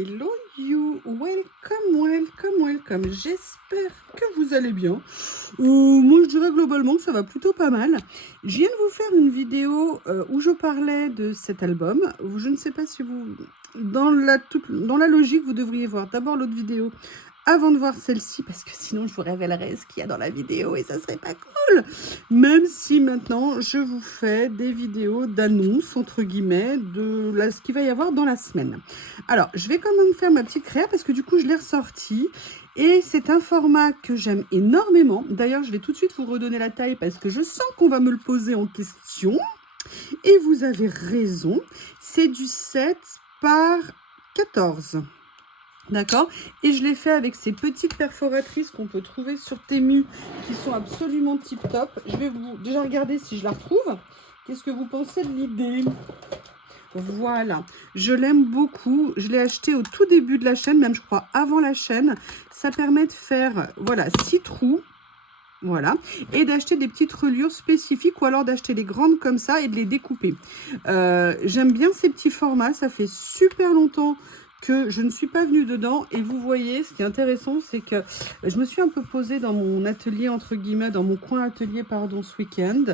Hello you, welcome. J'espère que vous allez bien. Moi je dirais globalement que ça va plutôt pas mal. Je viens de vous faire une vidéo où je parlais de cet album. Je ne sais pas si vous... Dans la logique, vous devriez voir d'abord l'autre vidéo avant de voir celle-ci, parce que sinon je vous révélerai ce qu'il y a dans la vidéo et ça serait pas cool. Même si maintenant je vous fais des vidéos d'annonce, entre guillemets, de ce qu'il va y avoir dans la semaine. Alors, je vais quand même faire ma petite créa parce que du coup je l'ai ressorti. Et c'est un format que j'aime énormément. D'ailleurs, je vais tout de suite vous redonner la taille parce que je sens qu'on va me le poser en question. Et vous avez raison, c'est du 7 par 14. D'accord? Et je l'ai fait avec ces petites perforatrices qu'on peut trouver sur Temu qui sont absolument tip top. Je vais vous déjà regarder si je la retrouve. Qu'est-ce que vous pensez de l'idée? Voilà, je l'aime beaucoup. Je l'ai acheté au tout début de la chaîne, même je crois avant la chaîne. Ça permet de faire, voilà, 6 trous. Voilà, et d'acheter des petites reliures spécifiques ou alors d'acheter les grandes comme ça et de les découper. J'aime bien ces petits formats, ça fait super longtemps que je ne suis pas venue dedans et vous voyez, ce qui est intéressant, c'est que je me suis un peu posée dans mon atelier, entre guillemets, dans mon coin atelier, pardon, ce week-end.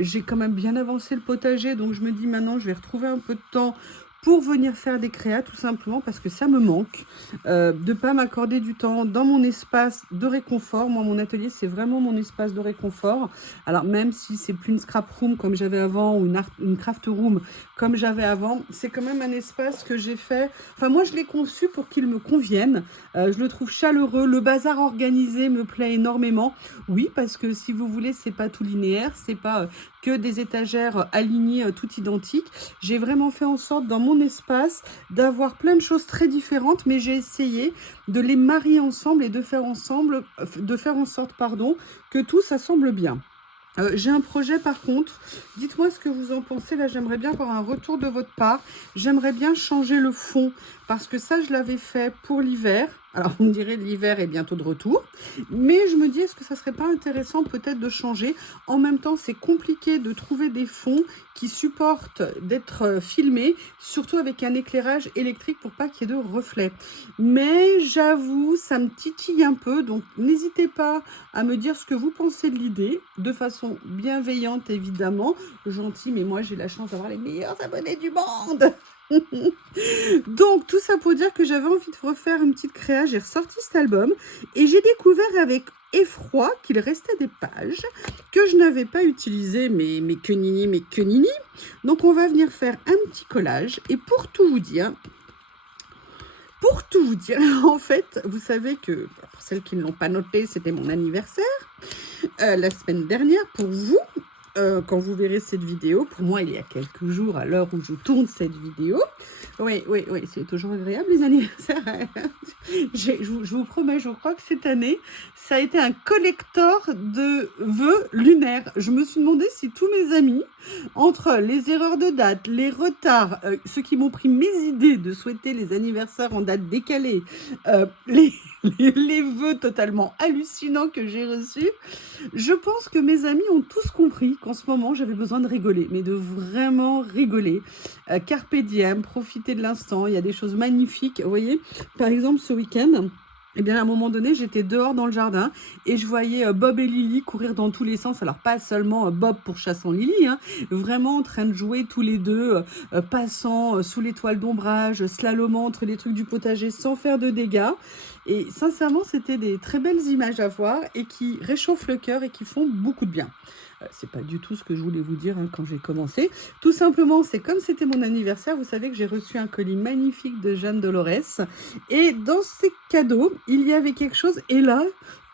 J'ai quand même bien avancé le potager, donc je me dis maintenant, je vais retrouver un peu de temps pour venir faire des créas, tout simplement parce que ça me manque de ne pas m'accorder du temps dans mon espace de réconfort. Moi, mon atelier, c'est vraiment mon espace de réconfort. Alors, même si c'est plus une scrap room comme j'avais avant ou une craft room comme j'avais avant, c'est quand même un espace que j'ai fait. Enfin, moi, je l'ai conçu pour qu'il me convienne. Je le trouve chaleureux. Le bazar organisé me plaît énormément. Oui, parce que si vous voulez, c'est pas tout linéaire, c'est pas que des étagères alignées toutes identiques. J'ai vraiment fait en sorte dans mon espace d'avoir plein de choses très différentes, mais j'ai essayé de les marier ensemble et de faire en sorte, pardon, que tout s'assemble bien. J'ai un projet par contre, dites-moi ce que vous en pensez, là j'aimerais bien avoir un retour de votre part, j'aimerais bien changer le fond, parce que ça je l'avais fait pour l'hiver, alors vous me direz l'hiver est bientôt de retour, mais je me dis est-ce que ça serait pas intéressant peut-être de changer, en même temps c'est compliqué de trouver des fonds qui supportent d'être filmés, surtout avec un éclairage électrique pour pas qu'il y ait de reflets, mais j'avoue ça me titille un peu, donc n'hésitez pas à me dire ce que vous pensez de l'idée, de façon bienveillante évidemment, gentil, mais moi j'ai la chance d'avoir les meilleurs abonnés du monde. Donc tout ça pour dire que j'avais envie de refaire une petite créa, j'ai ressorti cet album et j'ai découvert avec effroi qu'il restait des pages que je n'avais pas utilisées, mais que nini. Donc on va venir faire un petit collage et pour tout vous dire, en fait, vous savez que, pour celles qui ne l'ont pas noté, c'était mon anniversaire la semaine dernière. Pour vous, quand vous verrez cette vidéo, pour moi, il y a quelques jours, à l'heure où je tourne cette vidéo. Oui, c'est toujours agréable, les anniversaires. Je vous promets, je crois que cette année, ça a été un collector de vœux lunaires. Je me suis demandé si tous mes amis, entre les erreurs de date, les retards, ceux qui m'ont pris mes idées de souhaiter les anniversaires en date décalée, les vœux totalement hallucinants que j'ai reçus, je pense que mes amis ont tous compris qu'en ce moment, j'avais besoin de rigoler, mais de vraiment rigoler. Carpe diem, profiter de l'instant, il y a des choses magnifiques. Vous voyez, par exemple, ce week-end, eh bien, à un moment donné, j'étais dehors dans le jardin et je voyais Bob et Lily courir dans tous les sens. Alors, pas seulement Bob pour chassant Lily, hein, vraiment en train de jouer tous les deux, passant sous les toiles d'ombrage, slalomant entre les trucs du potager sans faire de dégâts. Et sincèrement, c'était des très belles images à voir et qui réchauffent le cœur et qui font beaucoup de bien. C'est pas du tout ce que je voulais vous dire hein, quand j'ai commencé. Tout simplement, c'est comme c'était mon anniversaire, vous savez que j'ai reçu un colis magnifique de Jeanne Dolores. Et dans ces cadeaux, il y avait quelque chose. Et là,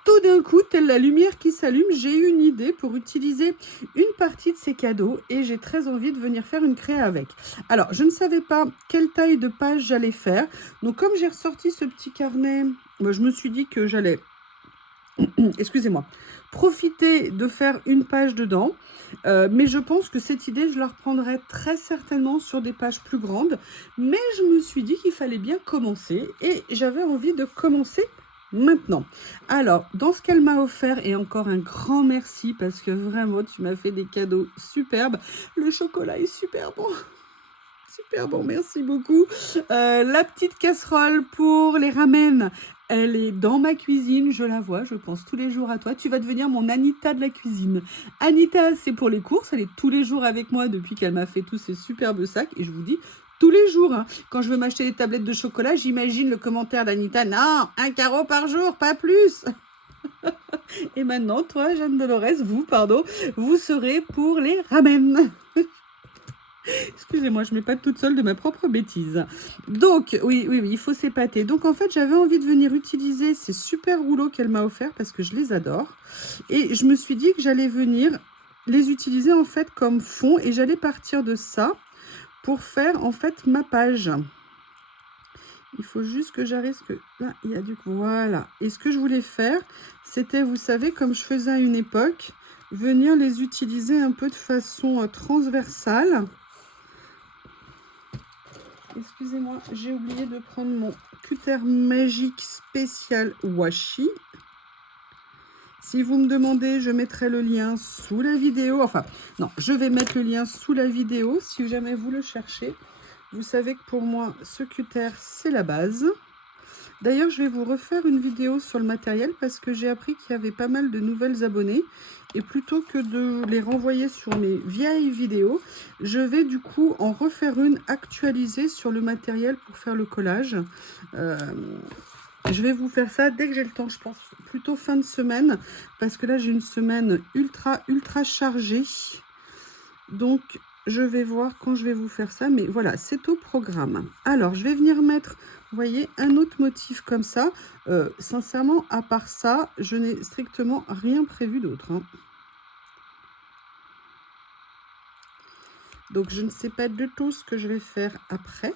tout d'un coup, telle la lumière qui s'allume, j'ai eu une idée pour utiliser une partie de ces cadeaux. Et j'ai très envie de venir faire une créa avec. Alors, je ne savais pas quelle taille de page j'allais faire. Donc, comme j'ai ressorti ce petit carnet, moi, je me suis dit que j'allais... excusez-moi, profiter de faire une page dedans, mais je pense que cette idée, je la reprendrai très certainement sur des pages plus grandes, mais je me suis dit qu'il fallait bien commencer, et j'avais envie de commencer maintenant. Alors, dans ce qu'elle m'a offert, et encore un grand merci, parce que vraiment, tu m'as fait des cadeaux superbes, le chocolat est super bon. super bon, merci beaucoup. La petite casserole pour les ramen, elle est dans ma cuisine, je la vois, je pense tous les jours à toi. Tu vas devenir mon Anita de la cuisine. Anita, c'est pour les courses, elle est tous les jours avec moi depuis qu'elle m'a fait tous ces superbes sacs. Et je vous dis, tous les jours, hein. Quand je veux m'acheter des tablettes de chocolat, j'imagine le commentaire d'Anita, non, 1 carreau par jour, pas plus. Et maintenant, toi, Jeanne Dolores, vous serez pour les ramen. Excusez-moi, je m'épate toute seule de ma propre bêtise. Donc, oui, il faut s'épater. Donc, en fait, j'avais envie de venir utiliser ces super rouleaux qu'elle m'a offerts parce que je les adore. Et je me suis dit que j'allais venir les utiliser, en fait, comme fond. Et j'allais partir de ça pour faire, en fait, ma page. Il faut juste que j'arrive, que là, il y a du coup, voilà. Et ce que je voulais faire, c'était, vous savez, comme je faisais à une époque, venir les utiliser un peu de façon transversale. Excusez-moi, j'ai oublié de prendre mon cutter magique spécial washi. Si vous me demandez, je mettrai le lien sous la vidéo. Enfin, non, je vais mettre le lien sous la vidéo si jamais vous le cherchez. Vous savez que pour moi, ce cutter, c'est la base. D'ailleurs, je vais vous refaire une vidéo sur le matériel parce que j'ai appris qu'il y avait pas mal de nouvelles abonnées. Et plutôt que de les renvoyer sur mes vieilles vidéos, je vais du coup en refaire une actualisée sur le matériel pour faire le collage. Je vais vous faire ça dès que j'ai le temps, je pense plutôt fin de semaine. Parce que là, j'ai une semaine ultra chargée. Donc, je vais voir quand je vais vous faire ça. Mais voilà, c'est au programme. Alors, je vais venir mettre, vous voyez, un autre motif comme ça. Sincèrement, à part ça, je n'ai strictement rien prévu d'autre. Hein. Donc, je ne sais pas du tout ce que je vais faire après.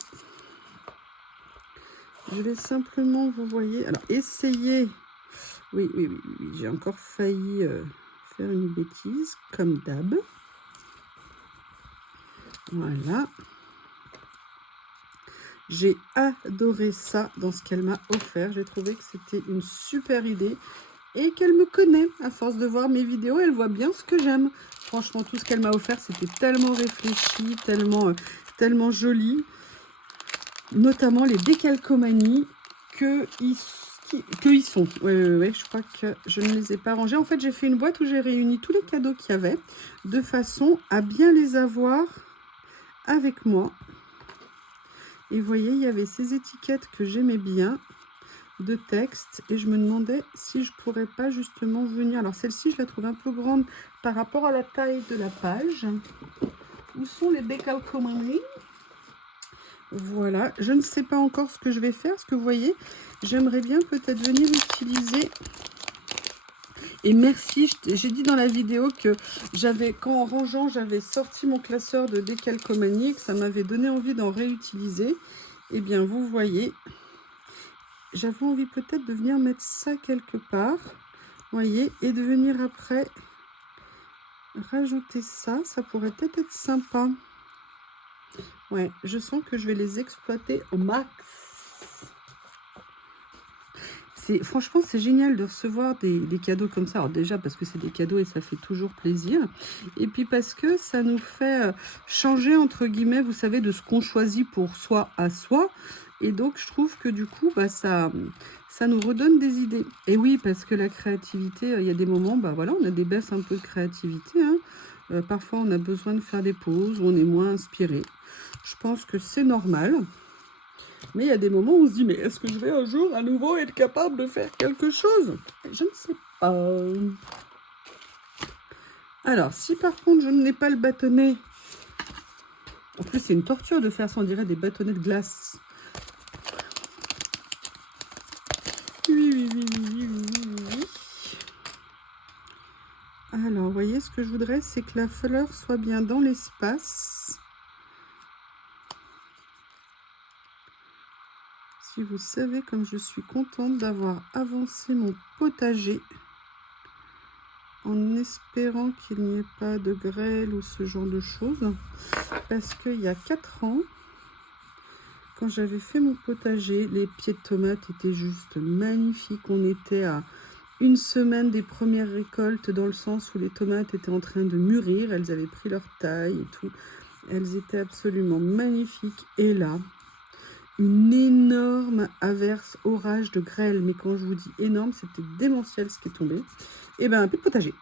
Je vais simplement, vous voyez, alors essayer. Oui, j'ai encore failli faire une bêtise, comme d'hab. Voilà. J'ai adoré ça dans ce qu'elle m'a offert. J'ai trouvé que c'était une super idée et qu'elle me connaît. À force de voir mes vidéos, elle voit bien ce que j'aime. Franchement, tout ce qu'elle m'a offert, c'était tellement réfléchi, tellement joli. Notamment les décalcomanies que ils sont. Ouais, je crois que je ne les ai pas rangés. En fait, j'ai fait une boîte où j'ai réuni tous les cadeaux qu'il y avait de façon à bien les avoir avec moi. Et vous voyez, il y avait ces étiquettes que j'aimais bien de texte et je me demandais si je pourrais pas justement venir. Alors celle-ci, je la trouve un peu grande par rapport à la taille de la page. Où sont les décalcomanies? Voilà, je ne sais pas encore ce que je vais faire, parce que vous voyez, j'aimerais bien peut-être venir utiliser. Et merci, j'ai dit dans la vidéo que quand en rangeant, j'avais sorti mon classeur de décalcomanie et que ça m'avait donné envie d'en réutiliser. Eh bien, vous voyez, j'avais envie peut-être de venir mettre ça quelque part, vous voyez, et de venir après rajouter ça, ça pourrait peut-être être sympa. Ouais, je sens que je vais les exploiter au max. Franchement, c'est génial de recevoir des cadeaux comme ça. Alors déjà, parce que c'est des cadeaux et ça fait toujours plaisir. Et puis parce que ça nous fait changer, entre guillemets, vous savez, de ce qu'on choisit pour soi à soi. Et donc, je trouve que du coup, bah, ça nous redonne des idées. Et oui, parce que la créativité, il y a des moments, bah voilà, on a des baisses un peu de créativité. Hein. Parfois, on a besoin de faire des pauses où on est moins inspiré. Je pense que c'est normal. Mais il y a des moments où on se dit, mais est-ce que je vais un jour à nouveau être capable de faire quelque chose? Je ne sais pas. Alors, si par contre je n'ai pas le bâtonnet, en plus c'est une torture de faire ça, on dirait des bâtonnets de glace. Oui. Alors, vous voyez, ce que je voudrais, c'est que la fleur soit bien dans l'espace. Si vous savez comme je suis contente d'avoir avancé mon potager en espérant qu'il n'y ait pas de grêle ou ce genre de choses. Parce qu'il y a 4 ans, quand j'avais fait mon potager, les pieds de tomates étaient juste magnifiques. On était à une semaine des premières récoltes, dans le sens où les tomates étaient en train de mûrir. Elles avaient pris leur taille et tout. Elles étaient absolument magnifiques. Et là, une énorme averse, orage de grêle. Mais quand je vous dis énorme, c'était démentiel ce qui est tombé. Et ben, plus de potager.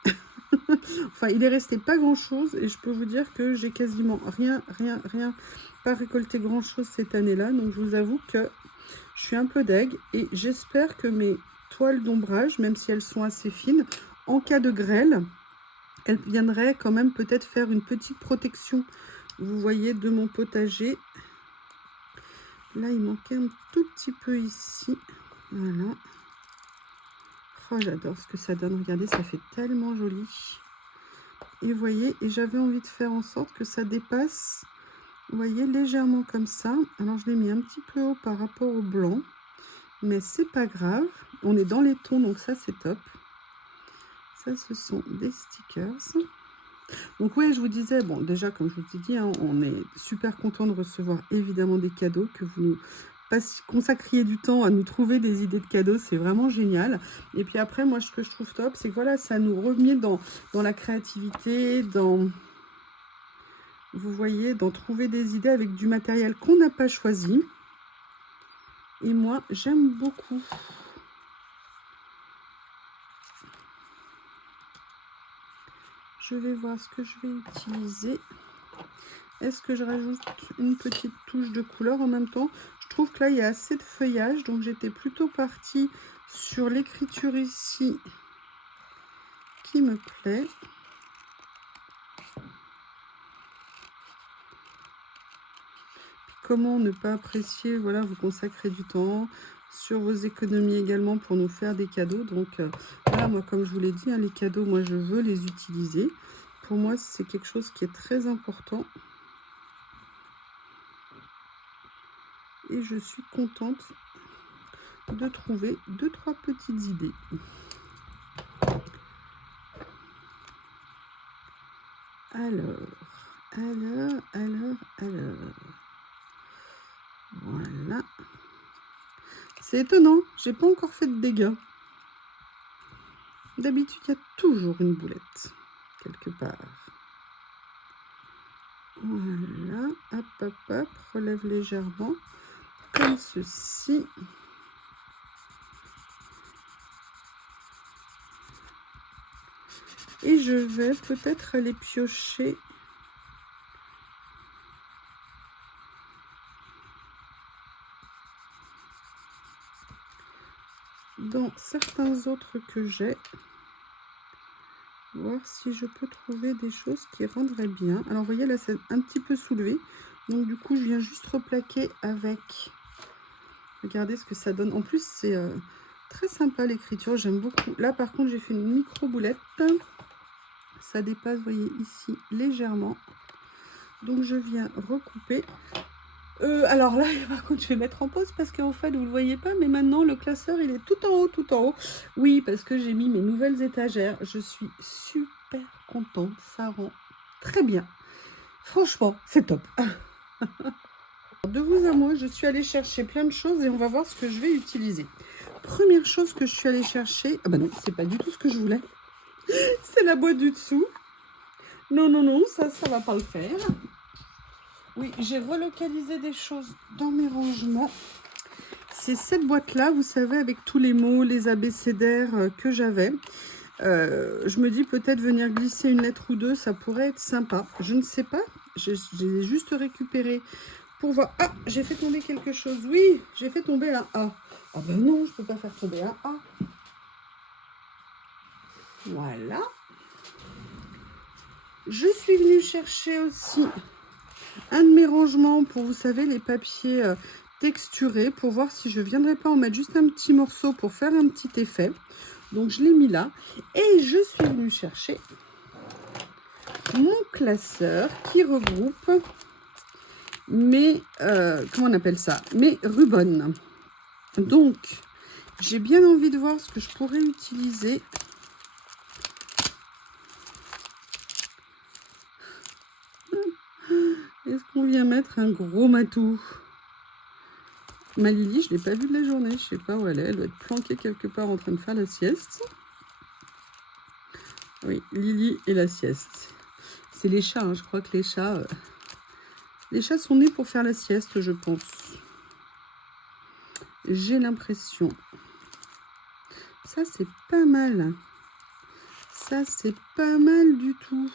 Enfin, il est resté pas grand-chose. Et je peux vous dire que j'ai quasiment rien, pas récolté grand-chose cette année-là. Donc, je vous avoue que je suis un peu deg. Et j'espère que mes toiles d'ombrage, même si elles sont assez fines, en cas de grêle, elles viendraient quand même peut-être faire une petite protection, vous voyez, de mon potager. Là, il manquait un tout petit peu ici. Voilà. Oh, j'adore ce que ça donne. Regardez, ça fait tellement joli. Et vous voyez, et j'avais envie de faire en sorte que ça dépasse, vous voyez, légèrement comme ça. Alors, je l'ai mis un petit peu haut par rapport au blanc. Mais c'est pas grave. On est dans les tons, donc ça, c'est top. Ça, ce sont des stickers. Donc oui, je vous disais, bon, déjà, comme je vous ai dit, hein, on est super content de recevoir évidemment des cadeaux, que vous nous consacriez du temps à nous trouver des idées de cadeaux, c'est vraiment génial. Et puis après, moi, ce que je trouve top, c'est que voilà, ça nous remet dans la créativité, vous voyez, dans trouver des idées avec du matériel qu'on n'a pas choisi. Et moi, j'aime beaucoup. Je vais voir ce que je vais utiliser. Est-ce que je rajoute une petite touche de couleur en même temps? Je trouve que là, il y a assez de feuillage. Donc, j'étais plutôt partie sur l'écriture ici qui me plaît. Comment ne pas apprécier, voilà, vous consacrer du temps sur vos économies également pour nous faire des cadeaux. Donc, voilà, moi, comme je vous l'ai dit, hein, les cadeaux, moi, je veux les utiliser. Pour moi, c'est quelque chose qui est très important. Et je suis contente de trouver 2-3 petites idées. Alors. Voilà. C'est étonnant, j'ai pas encore fait de dégâts. D'habitude, il y a toujours une boulette, quelque part. Voilà, hop, relève légèrement, comme ceci. Et je vais peut-être aller piocher dans certains autres que j'ai. Voir si je peux trouver des choses qui rendraient bien. Alors, vous voyez, là, c'est un petit peu soulevé. Donc, du coup, je viens juste replaquer avec. Regardez ce que ça donne. En plus, c'est très sympa l'écriture. J'aime beaucoup. Là, par contre, j'ai fait une micro-boulette. Ça dépasse, vous voyez, ici, légèrement. Donc, je viens recouper. Alors là, par contre, je vais mettre en pause parce qu'en fait, vous ne le voyez pas, mais maintenant, le classeur, il est tout en haut, tout en haut. Oui, parce que j'ai mis mes nouvelles étagères. Je suis super contente. Ça rend très bien. Franchement, c'est top. De vous à moi, je suis allée chercher plein de choses et on va voir ce que je vais utiliser. Première chose que je suis allée chercher... Ah bah non, c'est pas du tout ce que je voulais. C'est la boîte du dessous. Non, ça va pas le faire. Oui, j'ai relocalisé des choses dans mes rangements. C'est cette boîte-là, vous savez, avec tous les mots, les abécédaires que j'avais. Je me dis peut-être venir glisser une lettre ou deux, ça pourrait être sympa. Je ne sais pas, j'ai juste récupéré pour voir. Ah, j'ai fait tomber quelque chose. Oui, j'ai fait tomber un A. Ah ben non, je ne peux pas faire tomber un A. Voilà. Je suis venue chercher aussi un de mes rangements pour, vous savez, les papiers texturés, pour voir si je ne viendrais pas en mettre juste un petit morceau pour faire un petit effet. Donc, je l'ai mis là. Et je suis venue chercher mon classeur qui regroupe mes, comment on appelle ça, mes rubans. Donc, j'ai bien envie de voir ce que je pourrais utiliser. Est-ce qu'on vient mettre un gros matou? Ma Lily, je ne l'ai pas vue de la journée. Je ne sais pas où elle est. Elle doit être planquée quelque part en train de faire la sieste. Oui, Lily et la sieste. C'est les chats. Hein. Je crois que les chats, Les chats sont nés pour faire la sieste, je pense. J'ai l'impression. Ça, c'est pas mal. Ça, c'est pas mal du tout.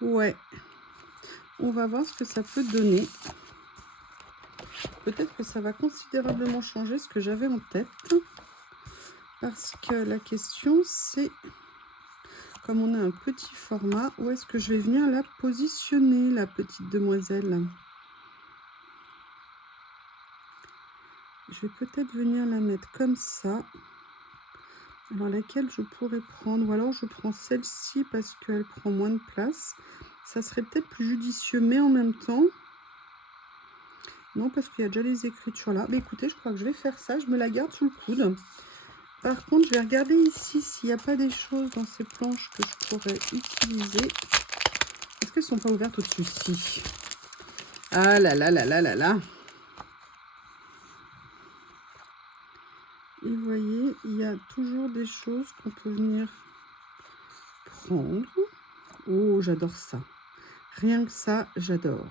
Ouais. On va voir ce que ça peut donner. Peut-être que ça va considérablement changer ce que j'avais en tête. Parce que la question, c'est, comme on a un petit format, où est-ce que je vais venir la positionner, la petite demoiselle? Je vais peut-être venir la mettre comme ça. Alors, laquelle je pourrais prendre? Ou alors, je prends celle-ci parce qu'elle prend moins de place. Ça serait peut-être plus judicieux, mais en même temps... Non, parce qu'il y a déjà les écritures là. Mais écoutez, je crois que je vais faire ça. Je me la garde sous le coude. Par contre, je vais regarder ici s'il n'y a pas des choses dans ces planches que je pourrais utiliser. Est-ce qu'elles ne sont pas ouvertes au-dessus? Si. Ah là là là là là là. Et vous voyez, il y a toujours des choses qu'on peut venir prendre. Oh, j'adore ça. Rien que ça, j'adore.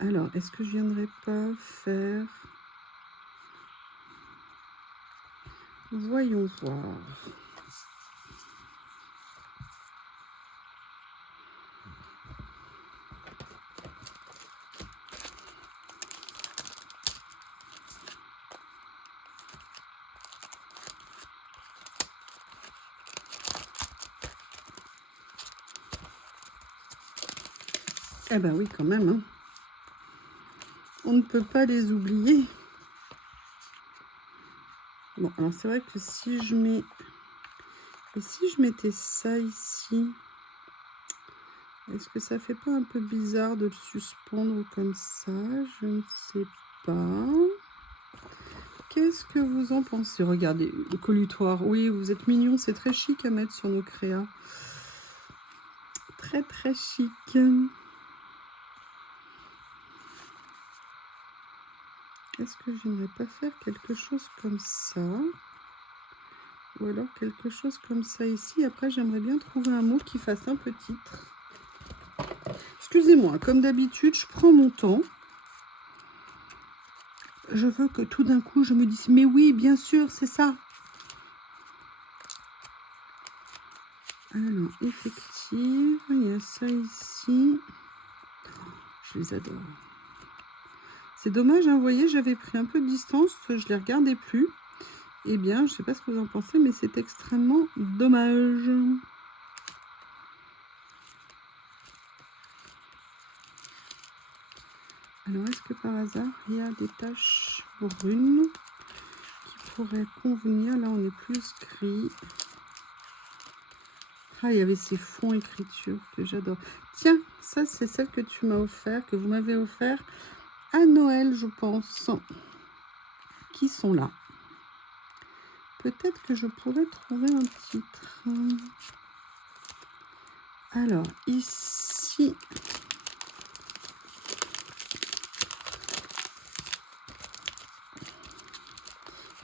Alors, est-ce que je viendrais pas faire... Voyons voir. Eh ben oui, quand même. Hein. On ne peut pas les oublier. Bon, alors c'est vrai que si je mets... Et si je mettais ça ici, est-ce que ça fait pas un peu bizarre de le suspendre comme ça? Je ne sais pas. Qu'est-ce que vous en pensez? Regardez, le collutoire. Oui, vous êtes mignons, c'est très chic à mettre sur nos créas. Très, très chic. Est-ce que je n'aimerais pas faire quelque chose comme ça? Ou alors quelque chose comme ça ici. Après, j'aimerais bien trouver un mot qui fasse un peu titre. Excusez-moi, comme d'habitude, je prends mon temps. Je veux que tout d'un coup, je me dise, mais oui, bien sûr, c'est ça. Alors, effective, il y a ça ici. Oh, je les adore. C'est dommage, hein, vous voyez, j'avais pris un peu de distance, je ne les regardais plus. Eh bien, je ne sais pas ce que vous en pensez, mais c'est extrêmement dommage. Alors, est-ce que par hasard, il y a des taches brunes qui pourraient convenir? Là, on est plus gris. Ah, il y avait ces fonds écriture que j'adore. Tiens, ça, c'est celle que tu m'as offert, que vous m'avez offert à Noël, je pense. Qui sont là. Peut-être que je pourrais trouver un titre. Alors, ici...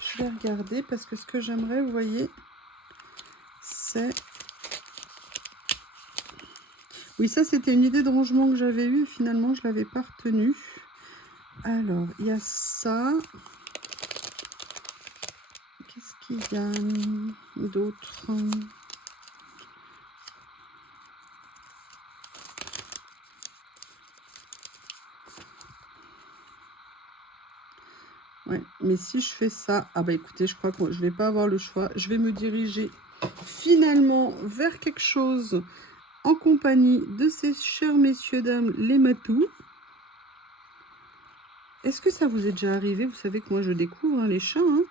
Je vais regarder parce que ce que j'aimerais, vous voyez, c'est... Oui, ça, c'était une idée de rangement que j'avais eue. Finalement, je ne l'avais pas retenue. Alors, il y a ça. Qu'est-ce qu'il y a d'autre? Ouais, mais si je fais ça... Ah bah écoutez, je crois que je ne vais pas avoir le choix. Je vais me diriger finalement vers quelque chose en compagnie de ces chers messieurs, dames, les matous. Est-ce que ça vous est déjà arrivé? Vous savez que moi, je découvre les chats. Hein.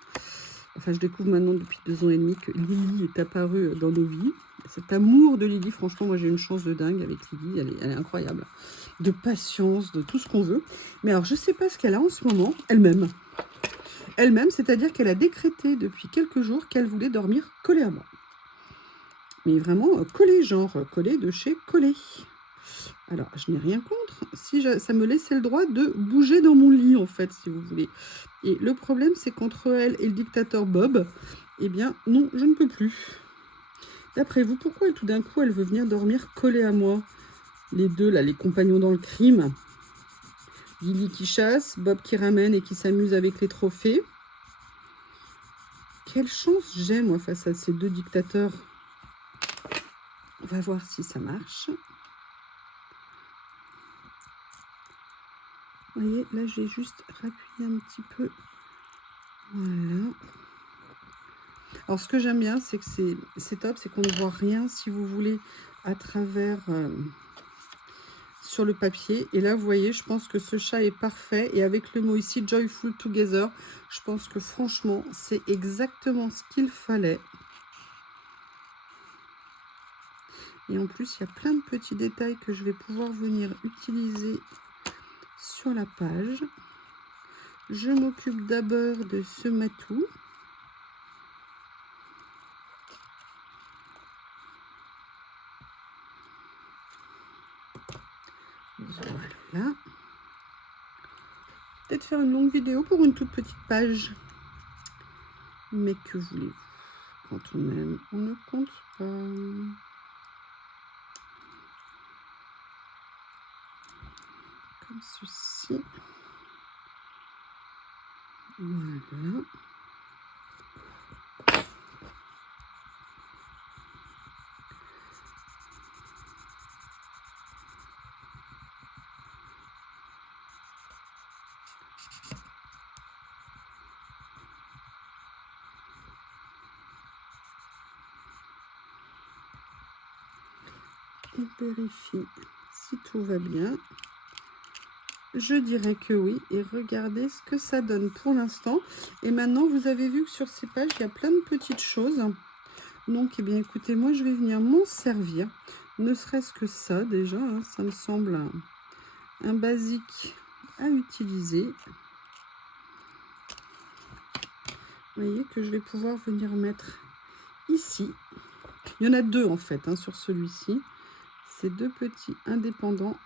Enfin, je découvre maintenant depuis 2 ans et demi que Lily est apparue dans nos vies. Cet amour de Lily, franchement, moi, j'ai une chance de dingue avec Lily. Elle est incroyable. De patience, de tout ce qu'on veut. Mais alors, je ne sais pas ce qu'elle a en ce moment, elle-même. Elle-même, c'est-à-dire qu'elle a décrété depuis quelques jours qu'elle voulait dormir collée à moi. Mais vraiment collée, genre collée de chez collée. Alors, je n'ai rien contre. Si ça me laissait le droit de bouger dans mon lit, en fait, si vous voulez. Et le problème, c'est qu'entre elle et le dictateur Bob, eh bien, non, je ne peux plus. D'après vous, pourquoi tout d'un coup, elle veut venir dormir collée à moi? Les deux, là, les compagnons dans le crime. Lily qui chasse, Bob qui ramène et qui s'amuse avec les trophées. Quelle chance j'ai, moi, face à ces deux dictateurs. On va voir si ça marche. Vous voyez, là, je vais juste rappuyer un petit peu. Voilà. Alors, ce que j'aime bien, c'est que c'est top, c'est qu'on ne voit rien, si vous voulez, à travers... sur le papier. Et là, vous voyez, je pense que ce chat est parfait. Et avec le mot ici, Joyful Together, je pense que franchement, c'est exactement ce qu'il fallait. Et en plus, il y a plein de petits détails que je vais pouvoir venir utiliser sur la page. Je m'occupe d'abord de ce matou. Voilà. Peut-être faire une longue vidéo pour une toute petite page. Mais que voulez-vous? Quand on aime, on ne compte pas. Comme ceci. Voilà. On vérifie si tout va bien. Je dirais que oui. Et regardez ce que ça donne pour l'instant. Et maintenant, vous avez vu que sur ces pages, il y a plein de petites choses. Donc, eh bien, écoutez, moi, je vais venir m'en servir. Ne serait-ce que ça, déjà. Hein, ça me semble un basique à utiliser. Vous voyez que je vais pouvoir venir mettre ici. Il y en a deux, en fait, hein, sur celui-ci. Ces deux petits indépendants,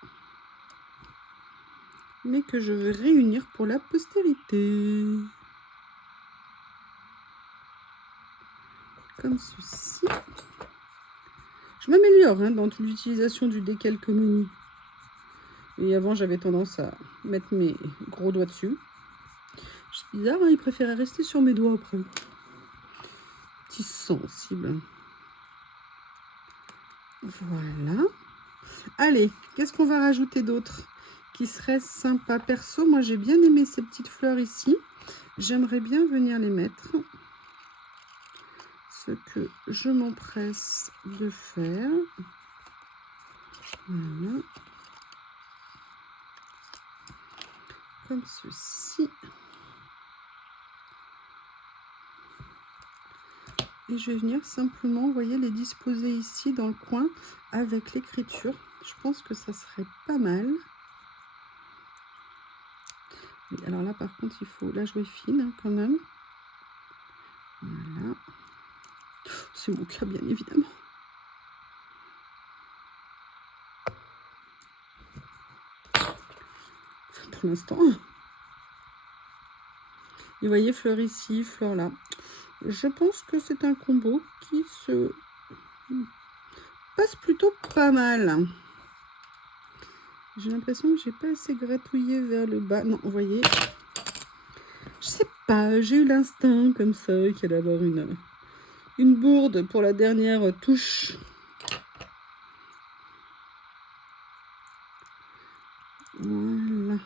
mais que je vais réunir pour la postérité. Comme ceci. Je m'améliore hein, dans toute l'utilisation du décalcomanie. Et avant, j'avais tendance à mettre mes gros doigts dessus. C'est bizarre, hein, il préférait rester sur mes doigts après. Petit sensible. Voilà. Allez, qu'est-ce qu'on va rajouter d'autre qui serait sympa? Perso, moi j'ai bien aimé ces petites fleurs ici. J'aimerais bien venir les mettre. Ce que je m'empresse de faire. Voilà. Comme ceci. Et je vais venir simplement, vous voyez, les disposer ici dans le coin avec l'écriture. Je pense que ça serait pas mal. Mais alors là, par contre, il faut la jouer fine hein, quand même. Voilà. C'est mon cas, bien évidemment. Enfin, pour l'instant. Et vous voyez, fleur ici, fleur là. Je pense que c'est un combo qui se passe plutôt pas mal. J'ai l'impression que j'ai pas assez gratouillé vers le bas. Non, vous voyez, je sais pas, j'ai eu l'instinct comme ça qu'il allait avoir une bourde pour la dernière touche. Voilà.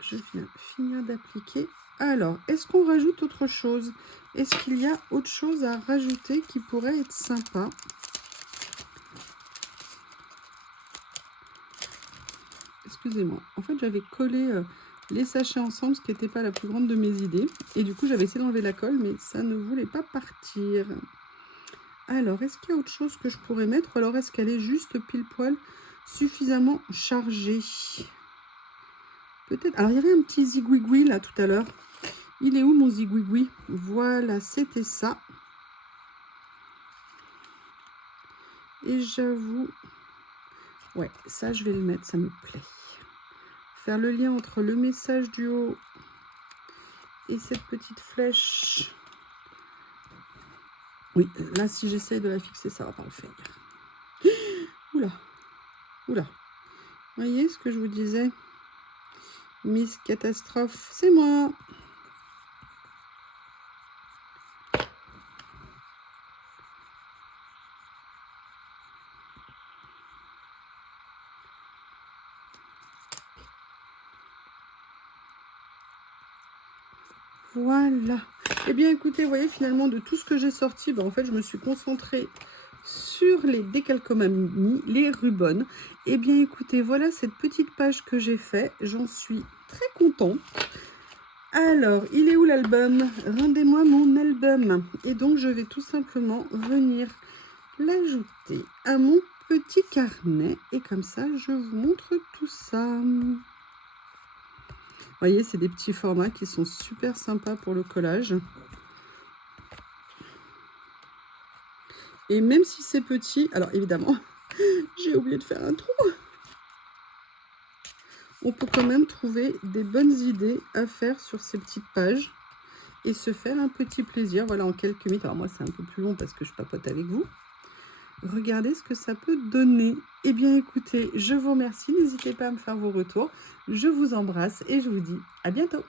Je viens finir d'appliquer. Alors, est-ce qu'on rajoute autre chose? Est-ce qu'il y a autre chose à rajouter qui pourrait être sympa? Excusez-moi. En fait, j'avais collé les sachets ensemble, ce qui n'était pas la plus grande de mes idées. Et du coup, j'avais essayé d'enlever la colle, mais ça ne voulait pas partir. Alors, est-ce qu'il y a autre chose que je pourrais mettre? Ou alors, est-ce qu'elle est juste pile poil suffisamment chargée? Peut-être. Alors, il y avait un petit zigouigoui là tout à l'heure. Il est où mon zigouigoui? Voilà, c'était ça. Et j'avoue... Ouais, ça, je vais le mettre, ça me plaît. Faire le lien entre le message du haut et cette petite flèche. Oui, là, si j'essaye de la fixer, ça va pas le faire. Oula, oula. Vous voyez ce que je vous disais? Miss Catastrophe, c'est moi. Voilà. Eh bien, écoutez, vous voyez, finalement, de tout ce que j'ai sorti, en fait, je me suis concentrée sur les décalcomanies, les rubans. Eh bien, écoutez, voilà cette petite page que j'ai fait. J'en suis très contente. Alors, il est où l'album? Rendez-moi mon album. Et donc, je vais tout simplement venir l'ajouter à mon petit carnet. Et comme ça, je vous montre tout ça. Vous voyez, c'est des petits formats qui sont super sympas pour le collage. Et même si c'est petit, alors évidemment, j'ai oublié de faire un trou. On peut quand même trouver des bonnes idées à faire sur ces petites pages et se faire un petit plaisir, voilà, en quelques minutes. Alors moi, c'est un peu plus long parce que je papote avec vous. Regardez ce que ça peut donner. Eh bien, écoutez, je vous remercie. N'hésitez pas à me faire vos retours. Je vous embrasse et je vous dis à bientôt.